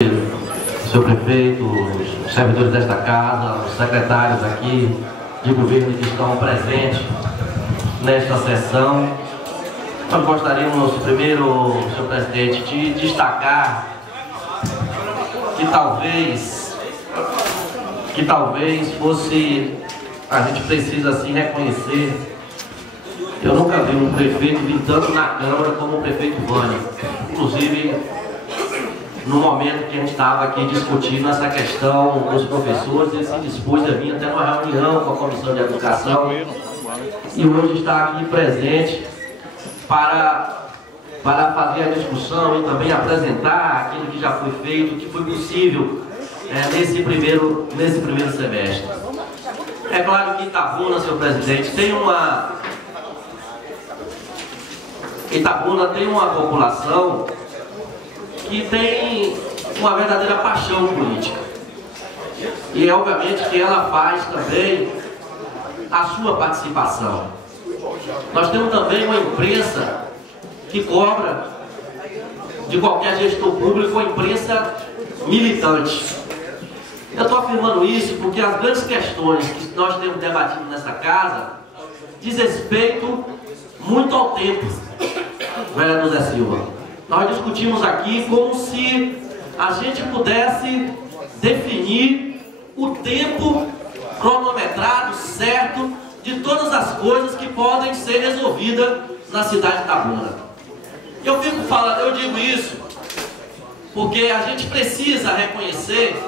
Senhor prefeito, os servidores desta casa, os secretários aqui de governo que estão presentes nesta sessão. Nós gostaríamos primeiro, senhor presidente, de destacar que talvez fosse, a gente precisa assim reconhecer, eu nunca vi um prefeito vir tanto na Câmara como o prefeito Vânia. Inclusive, no momento que a gente estava aqui discutindo essa questão com os professores, ele se dispôs a vir até uma reunião com a Comissão de Educação e hoje está aqui presente para fazer a discussão e também apresentar aquilo que já foi feito, o que foi possível nesse primeiro semestre. É claro que Itabuna, senhor presidente, Itabuna tem uma população que tem uma verdadeira paixão política. E obviamente que ela faz também a sua participação. Nós temos também uma imprensa que cobra de qualquer gestor público, a imprensa militante. Eu estou afirmando isso porque as grandes questões que nós temos debatido nessa casa diz respeito muito ao tempo, vereador Zé Silva. Nós discutimos aqui como se a gente pudesse definir o tempo cronometrado certo de todas as coisas que podem ser resolvidas na cidade de Itabuna. Eu digo isso porque a gente precisa reconhecer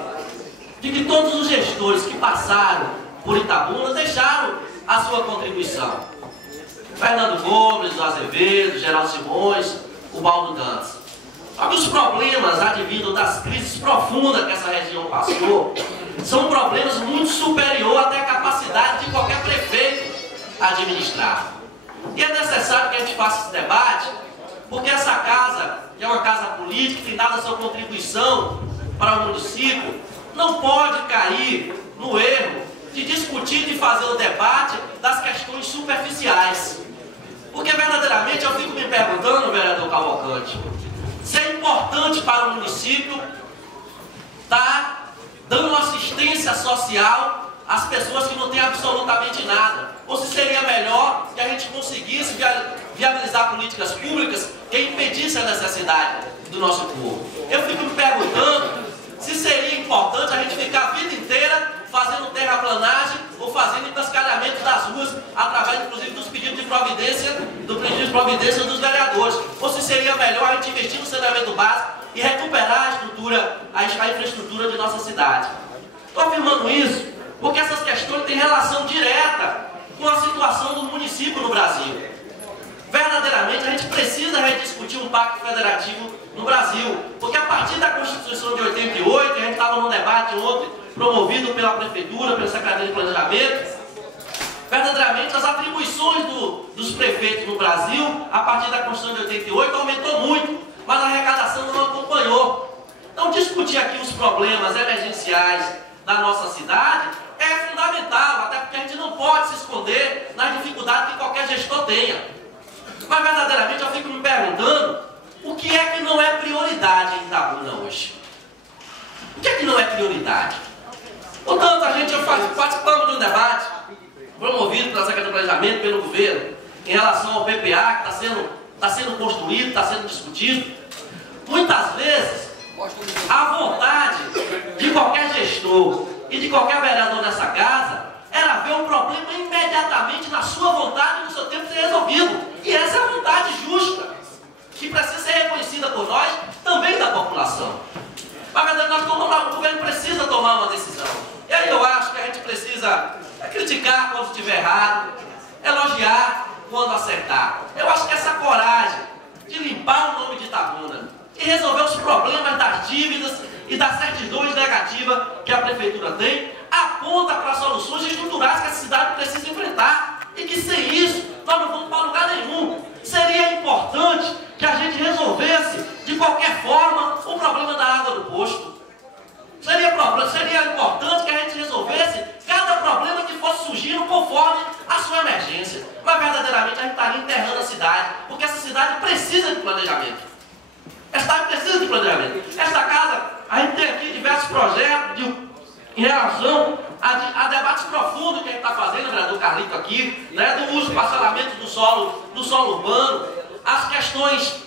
de que todos os gestores que passaram por Itabuna deixaram a sua contribuição. Fernando Gomes, o Azevedo, Geraldo Simões, o Baldo Dantas. Só que os problemas advindos das crises profundas que essa região passou são problemas muito superiores até a capacidade de qualquer prefeito administrar. E é necessário que a gente faça esse debate, porque essa casa, que é uma casa política, que tem dado a sua contribuição para o município, não pode cair no erro de discutir, de fazer o debate das questões superficiais. Porque verdadeiramente eu fico me perguntando, vereador Cavalcante, se é importante para o município estar dando assistência social às pessoas que não têm absolutamente nada. Ou se seria melhor que a gente conseguisse viabilizar políticas públicas que impedissem a necessidade do nosso povo. Eu fico me perguntando se seria importante a gente ficar a vida inteira fazendo terraplanagem ou fazendo encascalhamento das ruas, através inclusive dos pedidos de providência, dos vereadores. Ou se seria melhor a gente investir no saneamento básico e recuperar a infraestrutura de nossa cidade. Estou afirmando isso porque essas questões têm relação direta com a situação do município no Brasil. Verdadeiramente a gente precisa rediscutir um pacto federativo no Brasil, porque a partir da Constituição de 88, a gente estava num debate ontem, promovido pela Prefeitura, pela Secretaria de Planejamento, verdadeiramente as atribuições dos prefeitos no Brasil, a partir da Constituição de 88, aumentou muito, mas a arrecadação não acompanhou. Então discutir aqui os problemas emergenciais da nossa cidade é fundamental, até porque a gente não pode se esconder nas dificuldades que qualquer gestor tenha. Mas verdadeiramente eu fico me perguntando o que é que não é prioridade em Itabuna hoje. O que é que não é prioridade? Portanto, participamos de um debate promovido pela Secretaria de Planejamento, pelo governo, em relação ao PPA que está sendo construído, está sendo discutido. Muitas vezes, a vontade de qualquer gestor e de qualquer vereador nessa casa era ver o problema imediatamente na sua vontade e no seu tempo ser resolvido. E essa é a vontade justa, que precisa ser reconhecida por nós, também da população. Mas o governo precisa tomar uma decisão. E aí eu acho que a gente precisa criticar quando estiver errado, elogiar quando acertar. Eu acho que essa coragem de limpar o nome de Itabuna e resolver os problemas das dívidas e das certidões negativas que a Prefeitura tem, aponta para soluções estruturais que a cidade precisa enfrentar. E que sem isso, nós não vamos para lugar nenhum. Seria importante que a gente resolvesse, de qualquer forma, o problema da água do posto. Seria importante que a gente resolvesse cada problema que fosse surgindo conforme a sua emergência. Mas verdadeiramente a gente estaria enterrando a cidade, porque essa cidade precisa de planejamento. Esta cidade precisa de planejamento. Esta casa, a gente em relação a debates profundos que a gente está fazendo, vereador Carlito aqui, né, do uso e parcelamento do solo urbano, as questões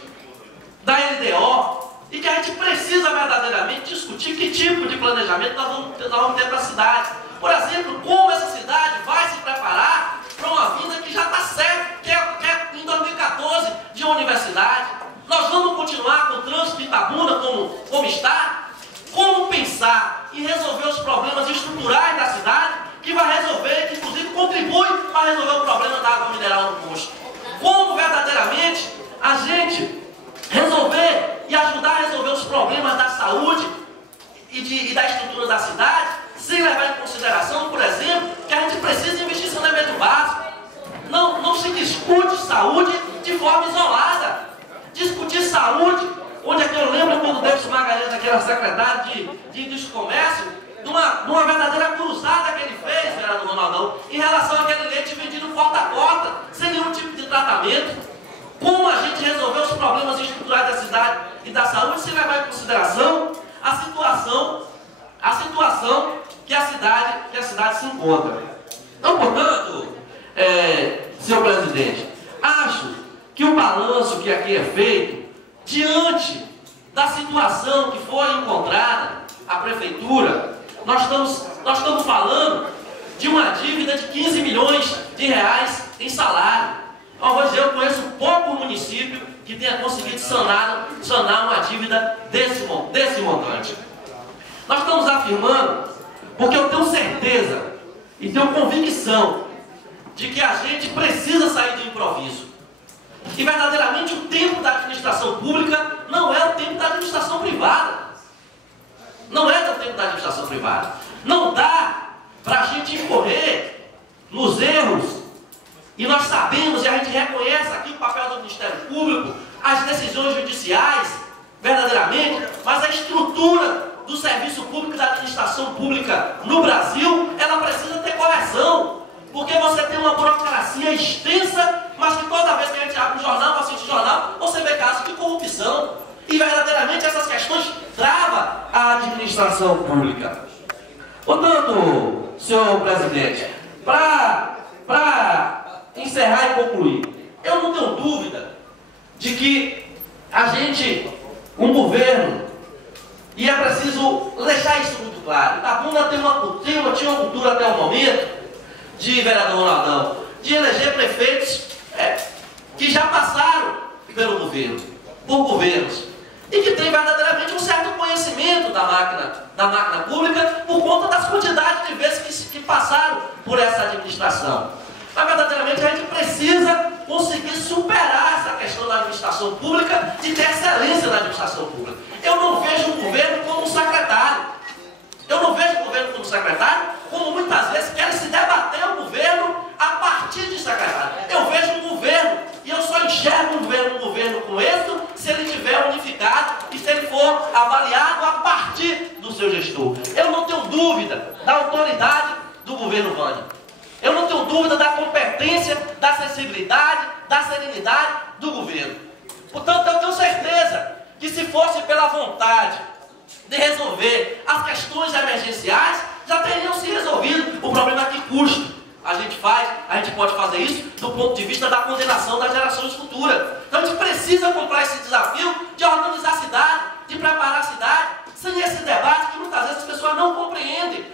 da LDO, e que a gente precisa verdadeiramente discutir que tipo de planejamento nós vamos ter para a cidade. Por exemplo, como essa cidade vai se preparar para uma vinda que já está certa, que é em 2014 de uma universidade. Nós vamos continuar com o trânsito de Itabuna como está? Como pensar em resolver os problemas estruturais da cidade, que vai resolver, que inclusive contribui para resolver o problema da água mineral no posto? Como verdadeiramente a gente resolver e ajudar a resolver os problemas da saúde e da estrutura da cidade, sem levar em consideração, por exemplo, que a gente precisa investir em saneamento básico. Não se discute saúde de forma isolada. Discutir saúde, onde é que eu lembro quando o Davidson Magalhães, que era secretário de Indústria e Comércio, de uma verdadeira cruzada que ele fez, vereador Ronaldão, em relação àquele leite vendido porta a porta, sem nenhum tipo de tratamento. Como a gente resolver os problemas estruturais da cidade e da saúde, sem levar em consideração a situação que a cidade se encontra. Então, portanto, senhor presidente, acho que o balanço que aqui é feito, diante da situação que foi encontrada, a prefeitura, nós estamos falando de uma dívida de 15 milhões de reais em salário. Eu conheço pouco município que tenha conseguido sanar uma dívida desse montante. Nós estamos afirmando, porque eu tenho certeza e tenho convicção de que a gente precisa sair do improviso. E verdadeiramente o tempo da administração pública não é o tempo da administração privada. Não é o tempo da administração privada. Não dá para a gente incorrer nos erros. E nós sabemos, e a gente reconhece aqui o papel do Ministério Público, as decisões judiciais, verdadeiramente, mas a estrutura do serviço público e da administração pública no Brasil, ela precisa ter correção. Porque você tem uma burocracia extensa, mas que toda vez que a gente abre um jornal, assiste o jornal, você vê casos de corrupção. E verdadeiramente essas questões travam a administração pública. Portanto, senhor presidente, para encerrar e concluir, eu não tenho dúvida de que a gente, um governo, e é preciso deixar isso muito claro, Itabuna tinha uma cultura até o momento, de vereador Ronaldão, de eleger prefeitos que já passaram pelo governo, por governos, e que tem verdadeiramente um certo conhecimento da máquina pública por conta das quantidades de vezes que passaram por essa administração. Mas verdadeiramente a gente precisa conseguir superar essa questão da administração pública, de ter excelência na administração pública. Eu não vejo o governo como um secretário. Eu não vejo o governo como secretário, como muitas vezes querem se debater o governo a partir de secretário. Eu vejo um governo, e eu só enxergo um governo com êxito se ele estiver unificado e se ele for avaliado a partir do seu gestor. Eu não tenho dúvida da autoridade do governo Vânia. Eu não tenho dúvida da competência, da sensibilidade, da serenidade do governo. Portanto, eu tenho certeza que se fosse pela vontade de resolver as questões emergenciais, já teriam se resolvido. O problema é que custa. A gente pode fazer isso do ponto de vista da condenação das gerações futuras. Então a gente precisa comprar esse desafio de organizar a cidade, de preparar a cidade, sem esse debate que muitas vezes as pessoas não compreendem.